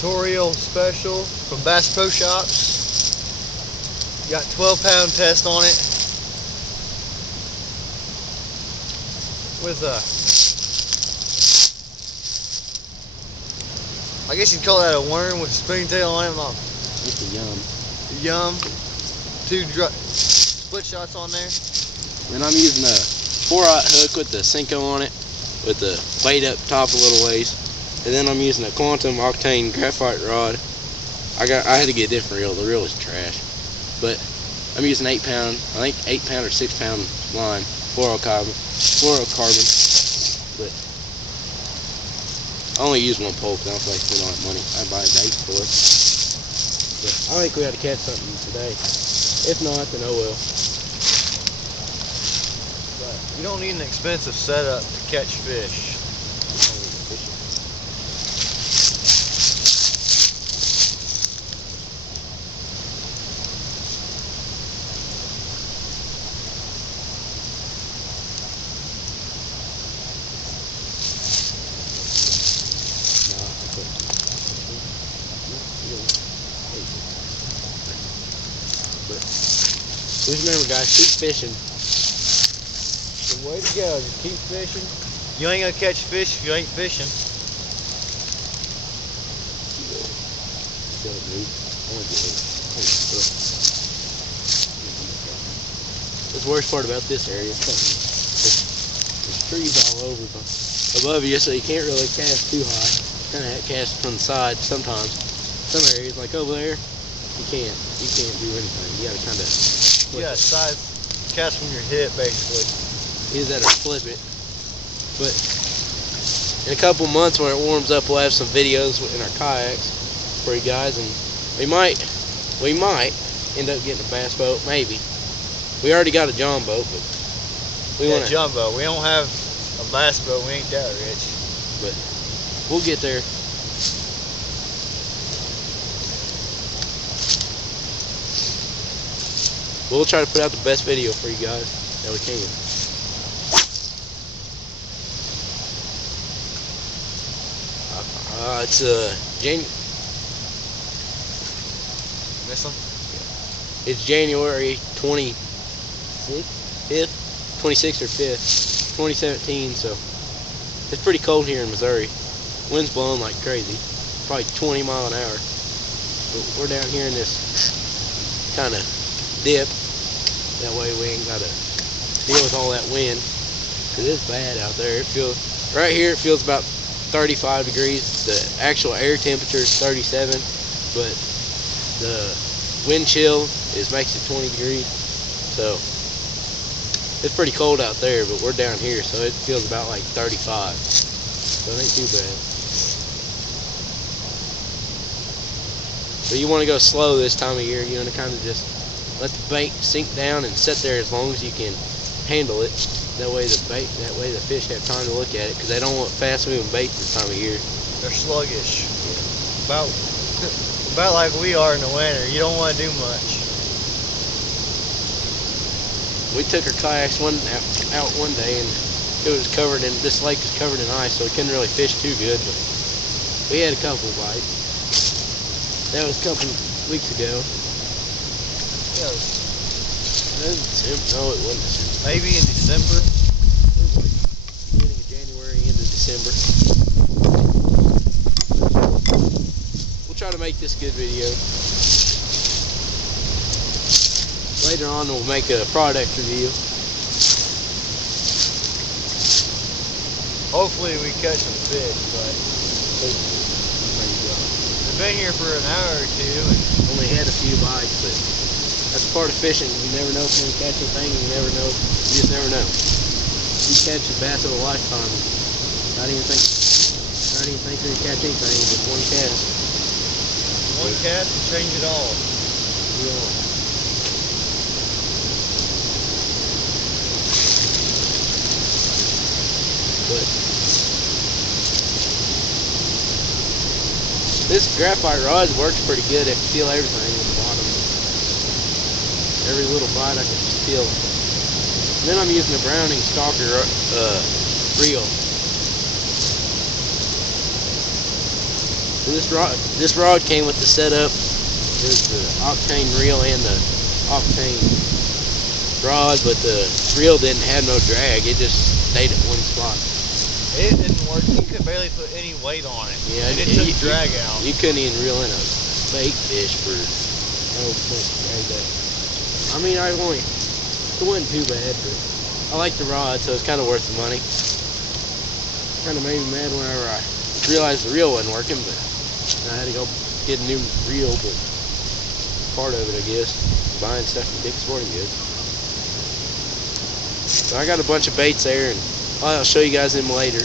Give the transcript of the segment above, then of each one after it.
tutorial special from Bass Pro Shops. Got 12-pound test on it with a, I guess you'd call that a worm with a springtail on it. It's a yum. Yum. 2 split shots on there. And I'm using a 4/0 hook with the Senko on it, with the weight up top a little ways. And then I'm using a Quantum Octane graphite rod. I had to get a different reel. The reel is trash. But I'm using 8-pound, I think 8-pound or 6-pound line, fluorocarbon. But I only use one pole because I don't feel like spending all that money. I buy a bait for it. But I think we ought to catch something today. If not, then oh well. But you don't need an expensive setup to catch fish. Just remember, guys, keep fishing. The way to go, just keep fishing. You ain't gonna catch fish if you ain't fishing. The worst part about this area is there's trees all over above you, so you can't really cast too high. Kind of cast from the side sometimes. Some areas, like over there, you can't do anything. You gotta kind of Side cast from your hip, basically. Either that or flip it. But in a couple months when it warms up, we'll have some videos in our kayaks for you guys, and we might end up getting a bass boat, maybe. We already got a John boat, but we want a John boat. We don't have a bass boat. We ain't that rich, but we'll get there. We'll try to put out the best video for you guys that we can. It's Miss them? It's January 26th or 5th, 2017. So it's pretty cold here in Missouri. Wind's blowing like crazy, probably 20 miles an hour. But we're down here in this kind of dip. That way we ain't got to deal with all that wind, because it's bad out there. Right here it feels about 35 degrees. The actual air temperature is 37, but the wind chill makes it 20 degrees. So it's pretty cold out there, but we're down here, so it feels about like 35. So it ain't too bad. But you want to go slow this time of year. You want to kind of just let the bait sink down and sit there as long as you can handle it. That way the fish have time to look at it, because they don't want fast moving bait this time of year. They're sluggish. About like we are in the winter. You don't want to do much. We took our kayaks out one day, and it was covered in, this lake was covered in ice, so we couldn't really fish too good, but we had a couple bites. That was a couple weeks ago. Yeah. No, it wasn't December. Maybe in December. It was like beginning of January, end of December. We'll try to make this a good video. Later on we'll make a product review. Hopefully we catch some fish, but we've been here for an hour or two and only had a few bites, but that's part of fishing. You never know if you're going to catch anything. You just never know. You catch a bass of a lifetime. Not even think you're going to catch anything. Just one cast. One cast will change it all. Yeah. But this graphite rod works pretty good. I can feel everything at the bottom. Every little bite I can just feel. And then I'm using a Browning Stalker reel. This rod came with the setup. There's the octane reel and the octane rod, but the reel didn't have no drag. It just stayed at one spot. It didn't work. You could barely put any weight on it. Yeah, and it took drag out. You couldn't even reel in a bait fish for how much drag that. I mean, it wasn't too bad, but I like the rod, so it's kind of worth the money. Kind of made me mad whenever I realized the reel wasn't working, but I had to go get a new reel, but part of it, I guess, buying stuff from Dick's Sporting Goods. So I got a bunch of baits there, and I'll show you guys them later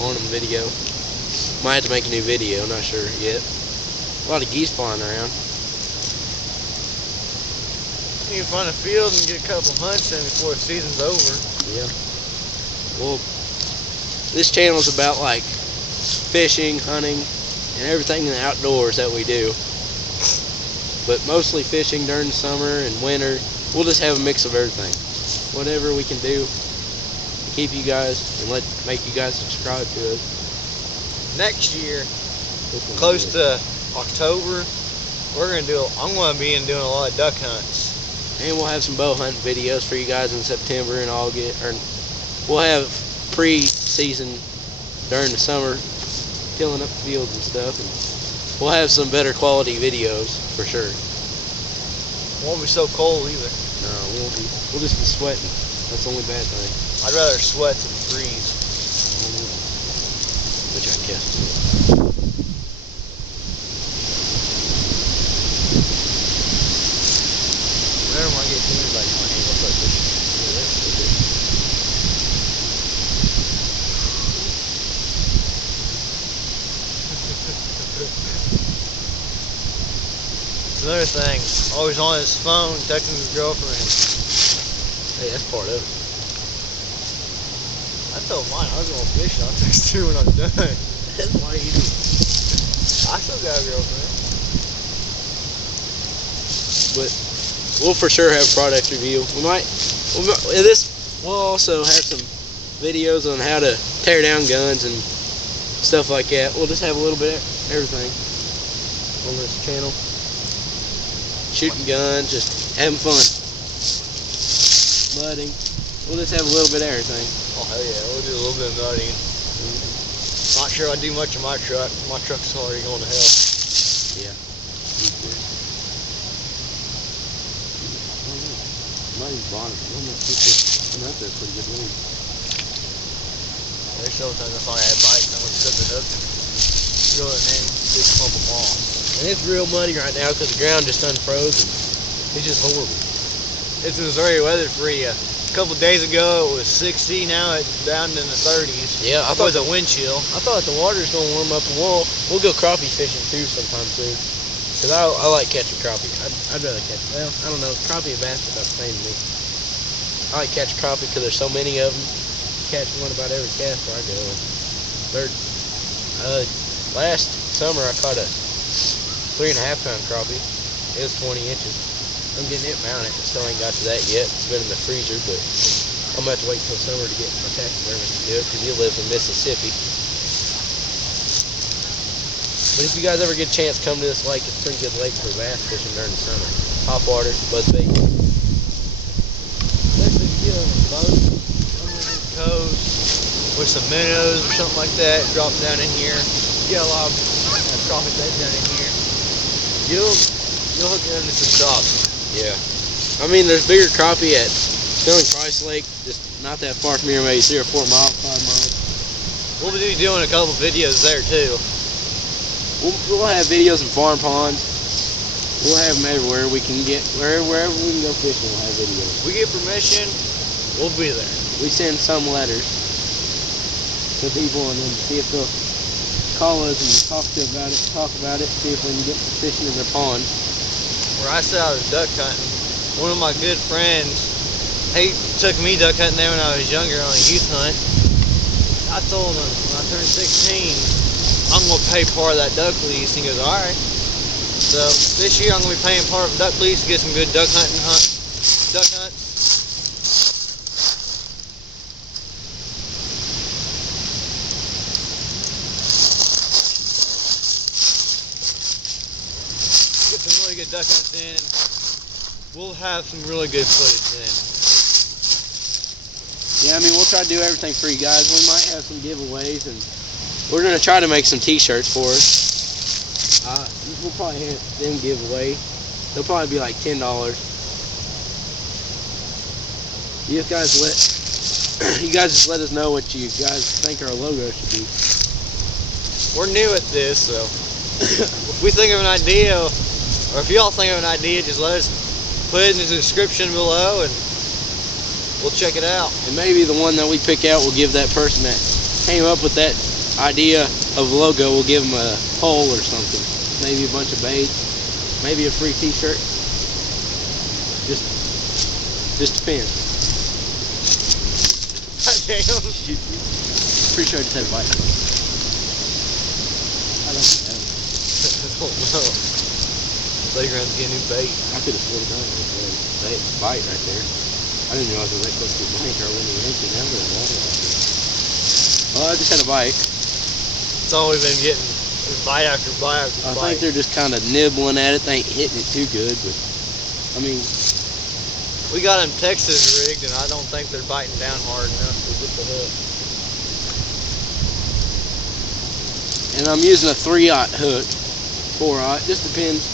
on the video. Might have to make a new video, not sure yet. A lot of geese flying around. You can find a field and get a couple hunts in before the season's over. Yeah. Well, this channel is about like fishing, hunting, and everything in the outdoors that we do. But mostly fishing during the summer and winter. We'll just have a mix of everything. Whatever we can do to keep you guys and make you guys subscribe to us. Next year, close to October, I'm going to be doing a lot of duck hunts. And we'll have some bow hunting videos for you guys in September and August. Or we'll have pre-season during the summer, tilling up the fields and stuff. And we'll have some better quality videos for sure. Won't be so cold either. No, we won't be. We'll just be sweating. That's the only bad thing. I'd rather sweat than freeze. Which I guess. Whenever I get things like my hand, I'll start fishing. Yeah, that's so good. It's another thing. Always on his phone, texting his girlfriend. Hey, that's part of it. I told mine I was going fishing. I'll text her when I'm done. That's why you do. I still got a girlfriend. But we'll for sure have a product review. We'll also have some videos on how to tear down guns and stuff like that. We'll just have a little bit of everything on this channel. Shooting guns, just having fun. Mudding. We'll just have a little bit of everything. Oh hell yeah, we'll do a little bit of mudding. Not sure I do much of my truck. My truck's already going to hell. Yeah. Muddy's bonnet. I'm out there pretty good wind. There's sometimes I find I had bites and I'm going to set the hook. Go in there and just pump them off. And it's real muddy right now because the ground just unfroze and it's just horrible. It's Missouri weather for you. A couple days ago it was 60, now it's down in the 30s. Yeah, I thought thought it was a wind chill. I thought the water's gonna warm up and we'll go crappie fishing too sometime soon. Cause I like catching crappie. I'd rather catch. Well, I don't know. Crappie and bass are about the same to me. I like catching crappie because there's so many of them. Catch one about every cast where I go. Last summer I caught a 3.5 pound crappie. It was 20 inches. I'm getting it mounted. I still ain't got to that yet. It's been in the freezer, but I'm gonna have to wait till summer to get my taxidermist to do it because he lives in Mississippi. But if you guys ever get a chance, come to this lake. It's a pretty good lake for bass fishing during the summer. Hot water, buzzbait. Especially if you get on a boat, come in this coast with some minnows or something like that, drop down in here. Get a lot of crappie beds down in here. You'll hook it into some chops. Yeah. I mean, there's bigger crappie at Sterling Price Lake, just not that far from here, maybe 3 or 4 miles, 5 miles. We'll be doing a couple videos there too. We'll have videos in farm ponds. We'll have them everywhere we can get. Wherever we can go fishing, we'll have videos. We get permission, we'll be there. We send some letters to people and then see if they'll call us and talk about it, see if we can get fishing in their pond. Where I said I was duck hunting, one of my good friends, he took me duck hunting there when I was younger on a youth hunt. I told him when I turned 16, I'm going to pay part of that duck lease. He goes, alright. So this year I'm going to be paying part of the duck lease to get some good duck hunts. good duck hunt then. We'll have some really good footage then. Yeah, I mean, we'll try to do everything for you guys. We might have some giveaways, and we're going to try to make some t-shirts for us. We'll probably have them give away. They'll probably be like $10. You guys just let us know what you guys think our logo should be. We're new at this, so if we think of an idea, or if y'all think of an idea, just let us put it in the description below, and we'll check it out. And maybe the one that we pick out will give that person that came up with that idea of logo, we'll give them a poll or something. Maybe a bunch of bait, maybe a free t-shirt. Just depends. Damn. Pretty sure I just had a bite. I don't know. I don't know. Playground's getting new bait. I could have sworn to God it was a bite right there. I didn't realize it was that close to the bank, or I wouldn't have emptied out of the water like that. Well, I just had a bite. It's always been getting bite after bite after I bite. think they're just kind of nibbling at it. They ain't hitting it too good, but I mean, we got them Texas rigged, and I don't think they're biting down hard enough to get the hook. and I'm using a 3/0 hook, 4/0, just depends.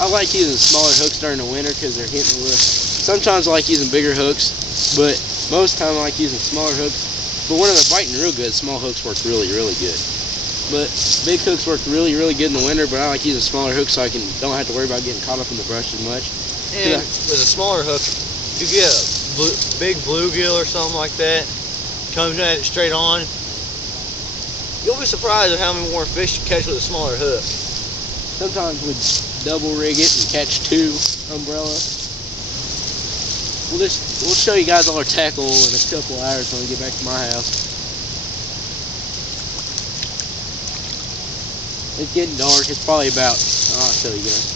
I like using smaller hooks during the winter because they're hitting the roof. Sometimes I like using bigger hooks, but most of the time I like using smaller hooks. But when they're biting real good, small hooks work really, really good. But big hooks work really, really good in the winter, but I like using smaller hooks so I don't have to worry about getting caught up in the brush as much. And with a smaller hook, you get a big bluegill or something like that, comes at it straight on. You'll be surprised at how many more fish you catch with a smaller hook. Sometimes we double rig it and catch 2 umbrellas. We'll show you guys all our tackle in a couple hours when we get back to my house. It's getting dark. It's probably about, I'll tell you guys.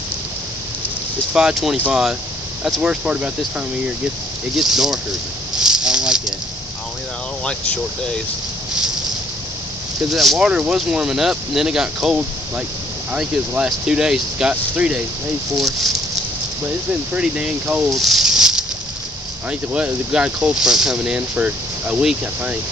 It's 5:25. That's the worst part about this time of year. It gets darker. I don't like that. I don't like the short days. Because that water was warming up and then it got cold. Like, I think it was the last 2 days. It's got 3 days, maybe 4. But it's been pretty dang cold. I think the got a cold front coming in for a week, I think.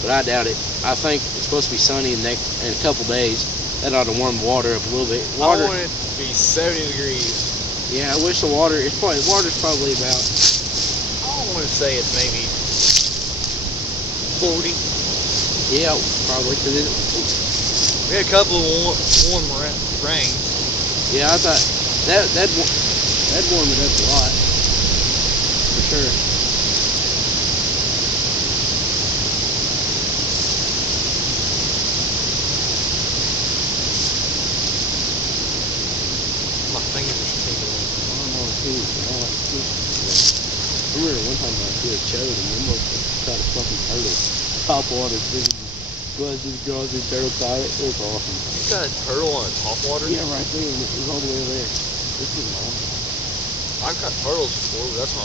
But I doubt it. I think it's supposed to be sunny in a couple days. That ought to warm the water up a little bit. Water, I want it to be 70 degrees. yeah, I wish the water's probably about, I want to say it's maybe 40. yeah, probably. Cause We had a couple of warm rains. yeah, I thought that'd warm it up a lot. For sure. My fingers are tingling. I'm on too, so I like fish. I remember one time I did a chode and them motherfuckers caught a fucking turtle. Top water, just draws the turtle caught it. It was awesome. You got a turtle on top water? Yeah, right there, and it was all the way over there. This is awesome. I've caught turtles before, but that's not